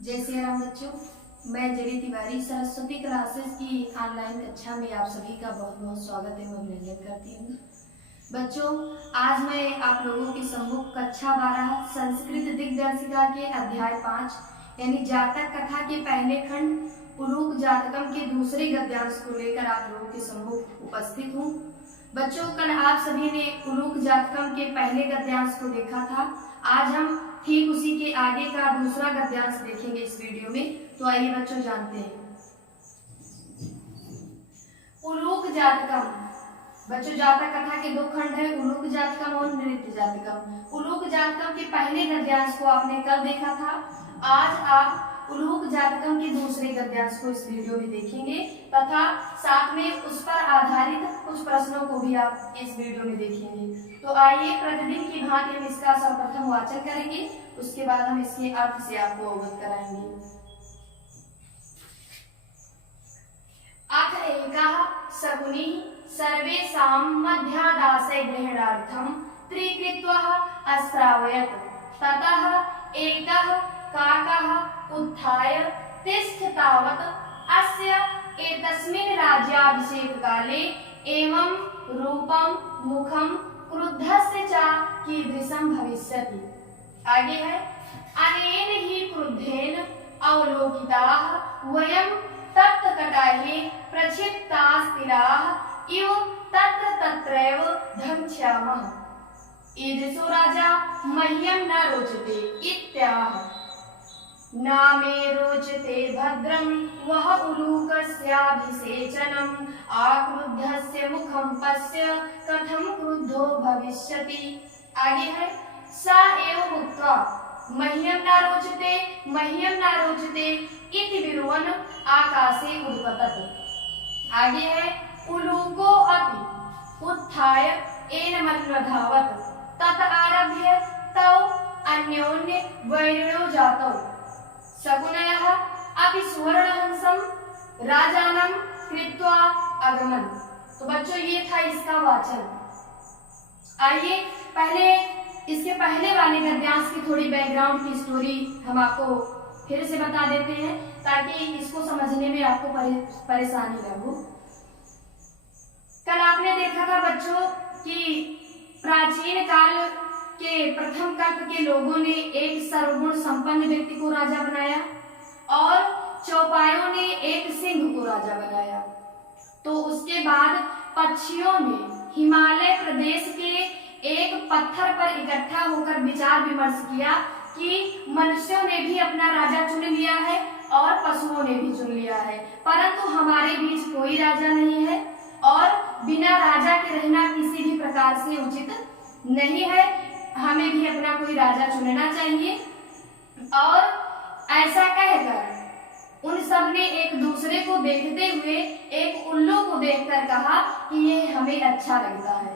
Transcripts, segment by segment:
जय श्री राम बच्चों, मैं जेडी तिवारी सरस्वती क्लासेस की ऑनलाइन कक्षा में आप सभी का बहुत बहुत स्वागत एवं अभिनंदन करती हूँ। बच्चों, आज मैं आप लोगों के सम्मुख कक्षा 12 संस्कृत दिग्दर्शिका के अध्याय 5 यानी जातक कथा के पहले खंड उलूक जातकम के दूसरे गद्यांश को लेकर आप लोगों के सम्मुख उपस्थित हूँ। बच्चों, कल आप सभी ने उलूक जातकम के पहले गद्यांश को देखा था। आज हम ठीक उसी के आगे का दूसरा गद्यांश देखेंगे इस वीडियो में। तो आइए बच्चों जानते हैं उलूक जातकम। बच्चों, जातक कथा के दो खंड है, उलूक जातकम और नृत्य जातकम। उलूक जातकम के पहले गद्यांश को आपने कल देखा था। आज आप उलूक जातकम के दूसरे गद्यांश को इस वीडियो में देखेंगे तथा साथ में उस पर आधारित कुछ प्रश्नों को भी आप इस वीडियो में देखेंगे। तो आइए प्रतिदिन की भांति हम इसका सर्वप्रथम वाचन करेंगे, उसके बाद हम इसके अर्थ से आपको अवगत कराएंगे। अथ एकः शकुनिः सर्वेषां मध्यादासे ग्रहणार्थं त्रिकृत्वः अश्रावयत्। ततः एकः काकः उत्थाय तिष्ठ तावत् अस्य एतस्मिन् राज्याभिषेक काले एवं रूपं मुखं क्रुद्धस्य च कीदृशं भविष्यति। आगे है, अनेन हि क्रुद्धेन अवलोकिताः वयं तत्कटाहे प्रक्षिप्तास्तिराः इव तत्र तत्रैव धंस्यामः। ईदृशो राजा मह्यं न रोचते इत्याह। न मे रोचते भद्रं वह उलूकस्याभिषेचनम् आक्रुद्धस्य मुखं पश्य कथं क्रुद्धो भविष्यति। आगे है, स एव उक्त्वा मह्यं न रोचते इति विरुवन् आकाशे उद्पतत्। आगे है, उलूको अपि उत्थाय एनमन्वधावत्। तत आरभ्य तौ अन्योन्य वैरिणो जातौ। शकुनयः अपि सुवर्णहंसं राजानं कृत्वा अगमन्। तो बच्चों, ये था इसका वाचन। आइए पहले इसके पहले वाले गद्यांश की थोड़ी बैकग्राउंड की स्टोरी हम आपको फिर से बता देते हैं ताकि इसको समझने में आपको परेशानी न हो। कल आपने देखा था बच्चों कि प्राचीन काल के प्रथम कल्प के लोगों ने एक सर्वगुण संपन्न व्यक्ति को राजा बनाया और चौपायों ने एक सिंह को राजा बनाया। तो उसके बाद पक्षियों ने हिमालय प्रदेश के एक पत्थर पर इकट्ठा होकर विचार विमर्श किया कि मनुष्यों ने भी अपना राजा चुन लिया है और पशुओं ने भी चुन लिया है, परंतु हमारे बीच कोई राजा नहीं है और बिना राजा के रहना किसी भी प्रकार से उचित नहीं है। हमें भी अपना कोई राजा चुनना चाहिए। और ऐसा कहकर उन सब ने एक दूसरे को देखते हुए एक उल्लू को देखकर कहा कि ये हमें अच्छा लगता है।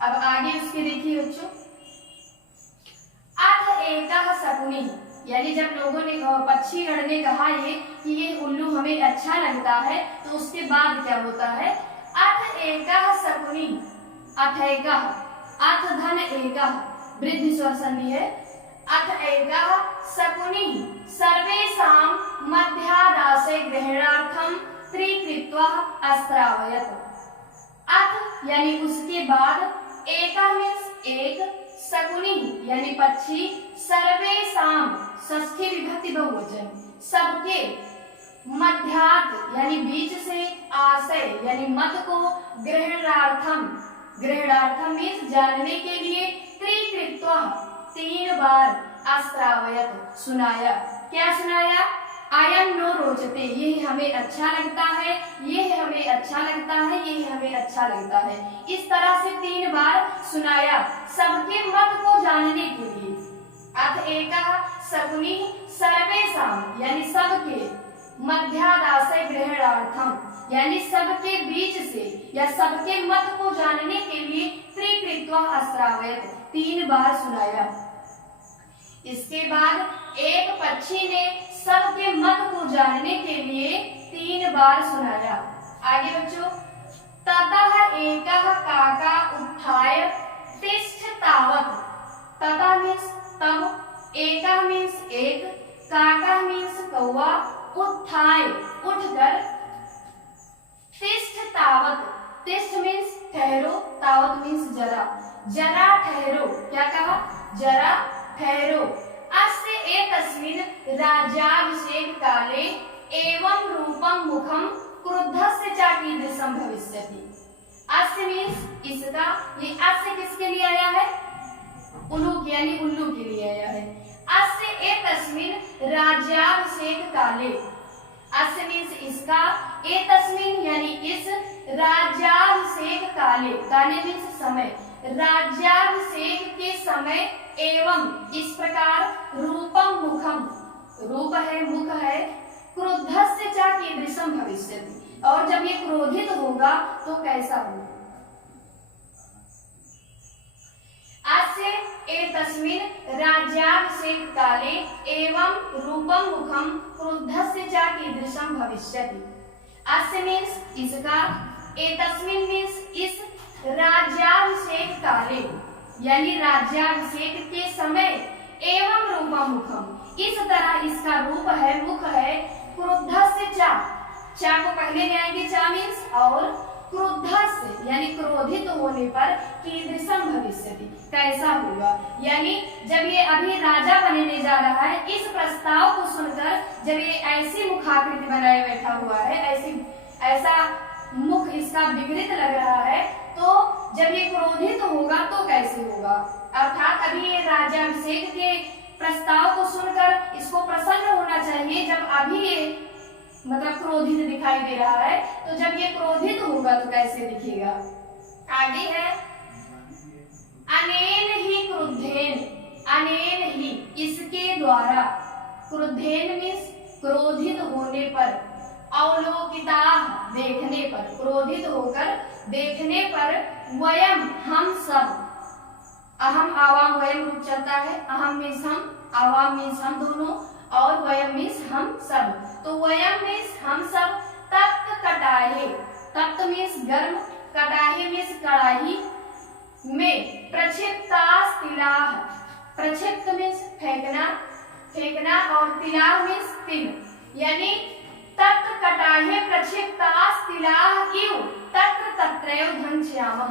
अब आगे उसके देखिए बच्चों, अथ एकः शकुनिः, यानी जब लोगों ने पक्षी गण ने कहा ये कि ये उल्लू हमें अच्छा लगता है, तो उसके बाद क्या होता है, अथ एकः शकुनिः, अथ एकः, अथ धन एकः, वृद्धि स्वर संधि है। अथ एकः शकुनिः सर्वेषां मध्यादासे ग्रहणार्थं त्रिकृत्वः अश्रावयत्। अथ यानी उसके बाद, एकः मीन्स एक, शकुनिः यानी पक्षी, सर्वेषां षष्ठी विभक्ति बहुवचन, सबके, मध्यात् यानी बीच से, आशय यानी मत को, ग्रहणार्थम, ग्रहणार्थम मीन्स जानने के लिए, त्रिकृत्वः तीन बार, अश्रावयत् सुनाया। क्या सुनाया, अयं नो रोचते, ये हमें अच्छा लगता है, ये हमें अच्छा लगता है, ये हमें अच्छा लगता है। इस तरह से तीन बार सुनाया सबके मत को जानने के लिए। अथ एकः शकुनिः सर्वेषां यानी सबके, मध्यादासे ग्रहणार्थम यानी सबके बीच से या सबके मत को जानने के लिए, त्रिकृत्वः अश्रावयत् तीन बार सुनाया। इसके बाद एक पक्षी ने सबके मत को जानने के लिए तीन बार सुनाया। आगे बच्चों, ततः एकः काका उत्थाय तिष्ठ तावत्। ततः मीन्स तब, एकः मीन्स एक, काका मीन्स कौवा, उत्थाय उठकर, तिष्ठ तावत, तिष्ठ मीन्स ठहरो, तावत मीन्स जरा, जरा ठहरो, क्या कहा, जरा ठहरो। अस्य एतस्मिन् राज्याभिषेक काले एवं रूपं मुखं क्रुद्धस्य च कीदृशं भविष्यति। अस्य मीन्स इसका, ये अस्य किसके लिए आया है, उलूक यानी उल्लू के लिए आया है। अस्य एतस्मिन् राज्याभिषेक काले, अस्य मीन्स इसका, एतस्मिन् यानी इस, राज्याभिषेक काले, काले मीन्स समय, राज्याभिषेक के समय, एवं इस प्रकार, रूपम मुखम, रूप है मुख है, क्रुद्धस्य च कीदृशं भविष्यति, और जब ये क्रोधित होगा तो कैसा होगा। अस्य एतस्मिन् राज्याभिषेक काले एवं रूपम मुखम क्रुद्धस्य च कीदृशं भविष्यति। अस्य मीन्स इसका, एतस्मिन् मीन्स इस, राज्याभिषेक काले यानी राज्याभिषेक के समय, एवं रूपम मुखम इस तरह इसका रूप है मुख है, क्रुद्धस्य च, चा को पहले ले आएंगे, चा मीन्स और, क्रुद्धस्य यानी क्रोधित होने पर, कीदृशं भविष्यति कैसा होगा, यानी जब ये अभी राजा बनने जा रहा है, इस प्रस्ताव को सुनकर जब ये ऐसी मुखाकृति बनाए बैठा हुआ है, ऐसा मुख इसका विकृत लग रहा है, तो जब ये क्रोधित होगा तो कैसे होगा। अर्थात अभी ये राज्याभिषेक के प्रस्ताव को सुनकर इसको प्रसन्न होना चाहिए, जब अभी ये मतलब क्रोधित दिखाई दे रहा है, तो जब ये क्रोधित होगा तो कैसे दिखेगा। आगे है, अनेन ही क्रुद्धेन, अनेन ही इसके द्वारा, क्रुद्धेन मीन्स क्रोधित होने पर, अवलोकिता देखने पर, क्रोधित होकर देखने पर, वयम हम सब, अहम आवाम वयम रूप चलता है, अहम मीन्स हम, आवाम मीन्स हम दोनों, और वयम मीन्स हम सब, तो वयम मीन्स हम सब, तप्त कटाहे, तप्त मीन्स गर्म, कटाहे मीन्स कड़ाही में, प्रक्षिप्तास तिलाह, प्रक्षिप्त मीन्स फेंकना, फेंकना, और तिलाह मीन्स तिल, यानी तत्र कटाहे प्रक्षिप्तास तिलाह इव तत्र तत्रैव धंस्यामः,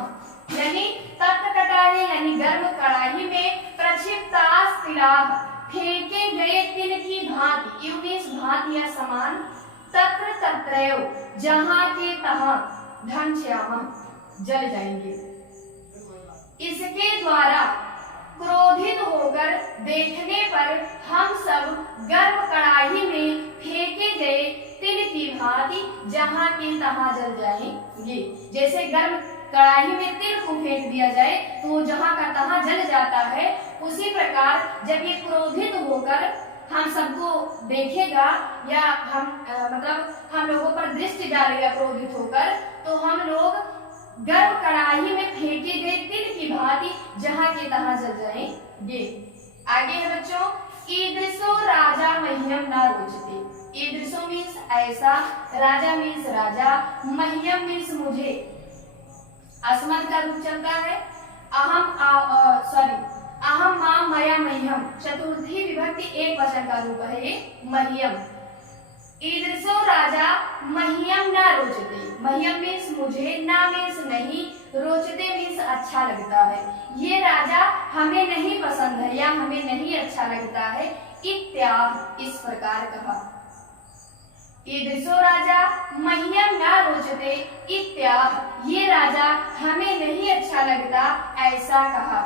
यानी तत्र कटाहे यानी गर्म कड़ाही में, प्रक्षिप्तास तिलाह फेंके गए तिल की भांति, इव मीन्स भांति या समान, तत्र तत्रैव जहाँ के तहाँ, धंस्यामः जल जाएंगे। इसके द्वारा क्रोधित होकर देखने पर हम सब गर्म कड़ाही में फेंके गए तिल की भांति जहाँ के तहाँ जल जाएंगे। जैसे गर्म कड़ाही में तिल को फेंक दिया जाए तो वो जहाँ का तहाँ जल जाता है, उसी प्रकार जब ये क्रोधित होकर हम सबको देखेगा या हम मतलब हम लोगों पर दृष्टि डालेगा क्रोधित होकर, तो हम लोग गर्म कड़ाही में फेंके गए तिल की भांति जहाँ के तहाँ जल जाएंगे। आगे है बच्चों, ईदृशो राजा मह्यम न रोचते, ईदृशो मीन्स ऐसा, राजा मीन्स राजा, मह्यम मीन्स मुझे, अस्मत् का रूप चलता है, अहम माम मया मह्यम, चतुर्थी विभक्ति एक वचन का रूप है ये मह्यम। ईदृशो राजा मह्यम न रोचते, मह्यम मीन्स मुझे, ना मीन्स नहीं, रोचते मीन्स अच्छा लगता है, ये राजा हमें नहीं पसंद है या हमें नहीं अच्छा लगता है, इत्याह इस प्रकार कहा। ईदृशो राजा मह्यम न रोचते इत्याह, ये राजा हमें नहीं अच्छा लगता ऐसा कहा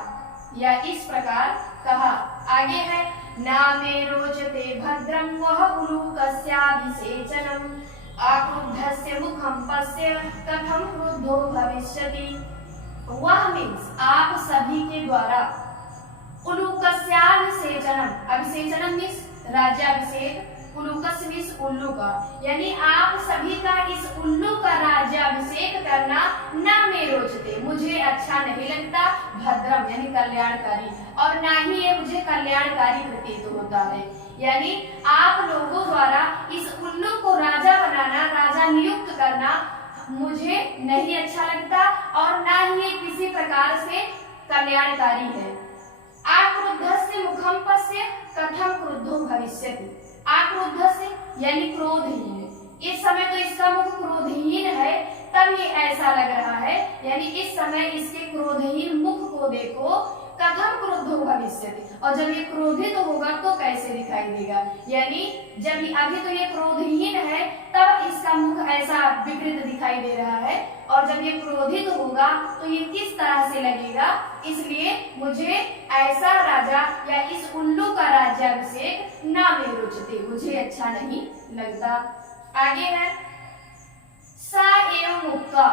या इस प्रकार कहा। आगे है, ना मे रोचते भद्रं वह उलूकस्याभिषेचनम् आक्रुद्धस्य मुखं पश्य कथं क्रुद्धो भविष्यति। वह मीन्स आप सभी के द्वारा, उलूकस्याभिषेचनम्, अभिषेचनम मीन्स राज्याभिषेक, उलूकस मीन्स उल्लू का, यानी आप सभी का इस उल्लू का राज्याभिषेक करना ना में रोचते, मुझे अच्छा नहीं लगता, भद्रम यानी कल्याणकारी, और ना ही ये मुझे कल्याणकारी प्रतीत होता है, यानी आप लोगों द्वारा इस उल्लू को राजा बनाना, राजा नियुक्त करना मुझे नहीं अच्छा लगता और ना ही ये किसी प्रकार से कल्याणकारी है। आक्रुद्धस्य मुखं पश्य कथं क्रुद्धो भविष्यति। क्रुद्धस्य यानी क्रोधहीन। इस समय तो इसका मुख क्रोधहीन है, तब ये ऐसा लग रहा है, यानी इस समय इसके क्रोधहीन मुख को देखो। कथम क्रुद्धो भविष्यति, और जब ये क्रोधित होगा तो कैसे दिखाई देगा, यानी जब अभी तो ये क्रोधहीन है तब इसका मुख ऐसा विकृत दिखाई दे रहा है, और जब ये क्रोधित होगा तो ये किस तरह से लगेगा। इसलिए मुझे ऐसा राजा या इस उल्लू का राज्याभिषेक ना में रुचते, मुझे अच्छा नहीं लगता। आगे है सा एवं मुक्त्वा,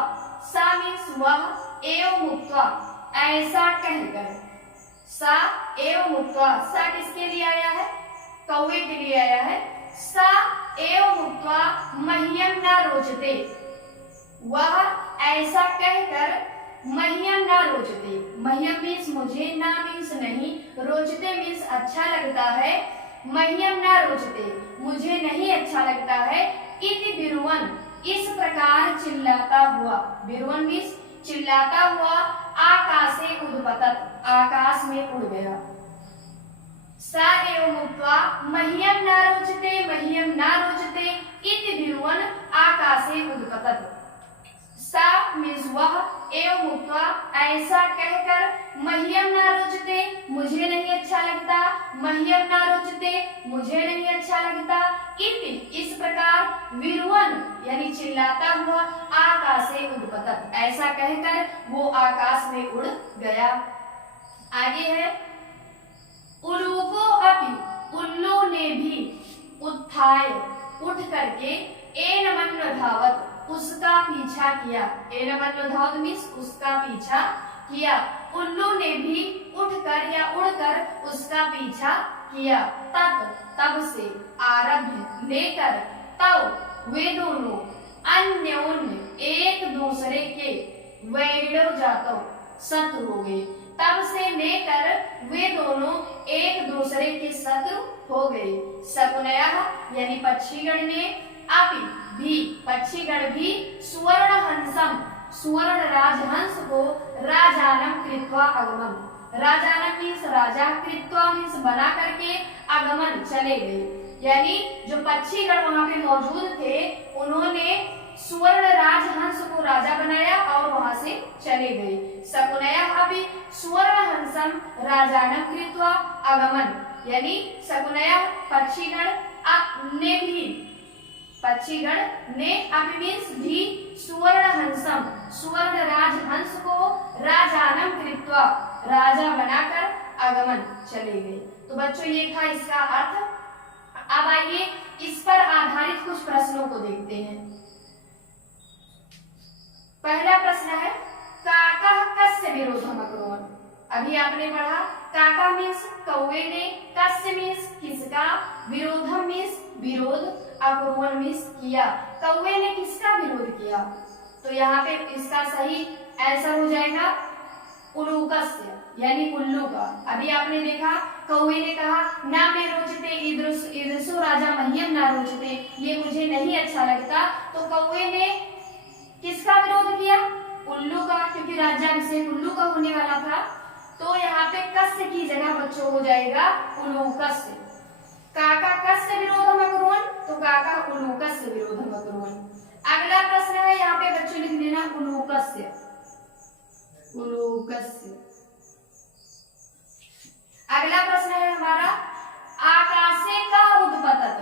सा मीन्स वह, एवं मुक्त्वा ऐसा कहकर, सा एवं मुक्त्वा, सा किसके लिए आया है, कौवे के लिए आया है। सा एवं मुक्त्वा मह्यम न रोचते, वह ऐसा कहकर मह्यम न रोचते, मह्यम मीन्स मुझे, ना मीन्स नहीं, रोचते मीन्स अच्छा लगता है, मह्यम न रोचते मुझे नहीं अच्छा लगता है। इति बिरुवन इस प्रकार चिल्लाता हुआ, बिरुवन मीन्स चिल्लाता हुआ, आकाशे उद्पतत आकाश में उड़ गया। सा एवं मुक्त्वा मह्यम न रोचते, मह्यम न रोचते इति बिरुवन आकाशे उद्पतत। सा मीन्स वह, एवं मुक्त्वा ऐसा कहकर, मह्यम न रोचते मुझे नहीं अच्छा लगता, मह्यम न रोचते मुझे नहीं अच्छा लगता, इति इस प्रकार, विरुवन यानी चिल्लाता हुआ, आकाशे उद्पतत ऐसा कहकर वो आकाश में उड़ गया। आगे है उलूको अपि, उल्लू ने भी, उत्थाय उठ करके, एनमन्वधावत उसका पीछा किया, एनमन्वधावत मीन्स उसका पीछा किया। उल्लू ने भी उठकर या उड़कर उसका पीछा किया। तब से आरभ्य लेकर, तब वे दोनों अन्योन्य एक दूसरे के वैरिणो जातो शत्रु हो गए। तब से लेकर वे दोनों एक दूसरे के शत्रु हो गए। शकुनयः यानी पक्षीगण ने, अपि भी पक्षीगण भी, सुवर्ण हंसम सुवर्ण राजहंस को, राजानम कृत्वा आगमन, राजानम मीन्स राजा, कृत्वा मीन्स बना करके, आगमन चले गए। यानी जो पक्षीगण वहां पे मौजूद थे उन्होंने सुवर्ण राजहंस को राजा बनाया और वहां से चले गए। शकुनयः अपि सुवर्ण हंसम राजानम कृत्वा आगमन, यानी शकुनयः पक्षीगण ने भी, पक्षीगण ने अपि मीन्स भी, सुवर्ण हंसम सुवर्ण राजहंस को, राजानम कृत्वा राजा बनाकर, आगमन चले गए। तो बच्चों ये था इसका अर्थ। अब आइए इस पर आधारित कुछ प्रश्नों को देखते हैं। पहला प्रश्न है काका कस्य विरोधम अकरोन। अभी आपने पढ़ा काका मीन्स कौवे ने, कस्य मीन्स किसका, विरोधम मीन्स विरोध, अकरोन मीन्स किया। कौवे ने किसका विरोध किया, तो यहाँ पे इसका सही आंसर हो जाएगा उलूकस्य यानी उल्लू का। अभी आपने देखा कौवे ने कहा ना मैं रोचते ईदृशो राजा मह्यम ना रोचते, ये मुझे नहीं अच्छा लगता। तो कौवे ने किसका विरोध किया, उल्लू का, क्योंकि राज्याभिषेक उल्लू का होने वाला था। तो यहाँ पे कस्य की जगह बच्चों हो जाएगा उलूकस्य। काका कस्य विरोधम अकरोन, तो काका उलूकस्य विरोधम अकरोन। अगला प्रश्न है यहाँ पे बच्चों लिख देना उलूकस्य, उलूकस्य। अगला प्रश्न है हमारा आकाशे कः उद्पतत।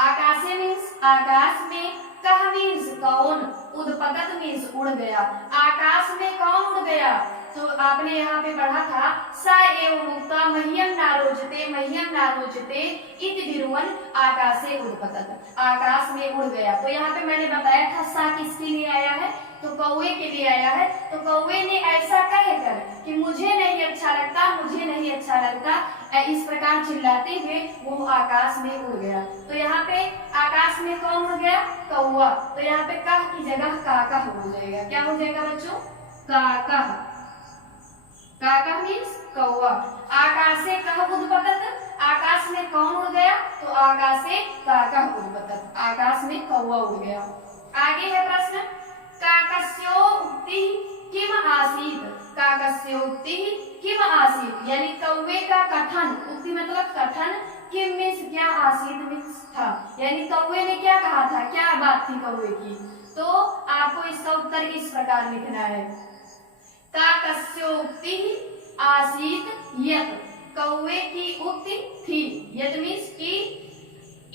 आकाशे मीन्स आकाश में, कः मीन्स कौन, उद्पतत मीन्स उड़ गया। आकाश में कौन उड़ गया, तो आपने यहाँ पे पढ़ा था स एव मुक्ता मह्यम ना रोचते, मह्यम ना रोचते इति बिरुवन आकाशे उद्पतत, आकाश में उड़ गया। तो यहाँ पे मैंने बताया था सा किसके लिए आया है, तो कौवे के लिए आया है। तो कौवे ने ऐसा कहकर कि मुझे नहीं अच्छा लगता, मुझे नहीं अच्छा लगता, इस प्रकार चिल्लाते हुए वो आकाश में उड़ गया। तो यहाँ पे आकाश में कौन उड़ गया, कौवा। तो यहाँ पे कह की जगह काका हो जाएगा। क्या हो जाएगा बच्चों, काका। काका मीन्स कौवा। आकाशे कः उद्पतत, आकाश में कौन उड़ गया, तो आकाशे काका उद्पतत, आकाश में कौवा उड़ गया। आगे है प्रश्न काकस्यो उक्ति किम आसीत। काकस्यो उक्ति किम आसीत यानी कौवे का कथन, उक्ति मतलब कथन, किम मीन्स क्या, आसीत मीन्स था, यानी कौवे ने क्या कहा था, क्या बात थी कौवे की। तो आपको इसका उत्तर इस प्रकार लिखना है, काकस्योक्ति आसीत यत्, कौवे की उक्ति थी, यत् मीन्स की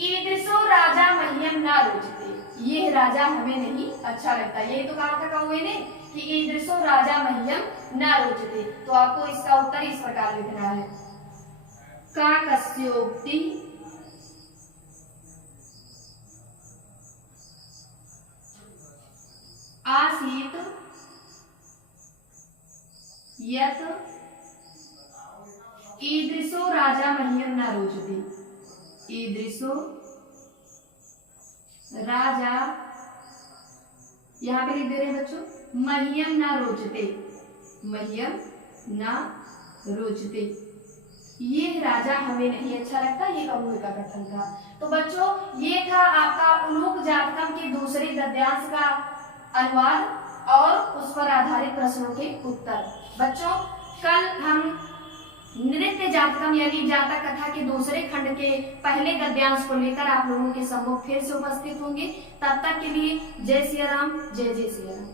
ईदृशो राजा मह्यम न रोचते, ये राजा हमें नहीं अच्छा लगता, यही तो कहा था कौवे ने कि ईदृशो राजा मह्यम न रोचते। तो आपको इसका उत्तर इस प्रकार लिखना है, काकस्योक्ति आसीत यत् ईदृशो राजा मह्यम न रोचते, ईदृशो राजा, यहां पे लिख दे रहे हैं बच्चों, मह्यम न रोचते, मह्यम न रोचते, ये राजा हमें नहीं अच्छा लगता, ये कौवे का कथन था। तो बच्चों ये था आपका उलूक जातकम के दूसरे गद्यांश का अनुवाद और उस पर आधारित प्रश्नों के उत्तर। बच्चों कल हम नृत्य जातकम यानी जातक कथा के दूसरे खंड के पहले गद्यांश को लेकर आप लोगों के सम्मुख फिर से उपस्थित होंगे। तब तक के लिए जय सिया राम, जय जय सिया राम।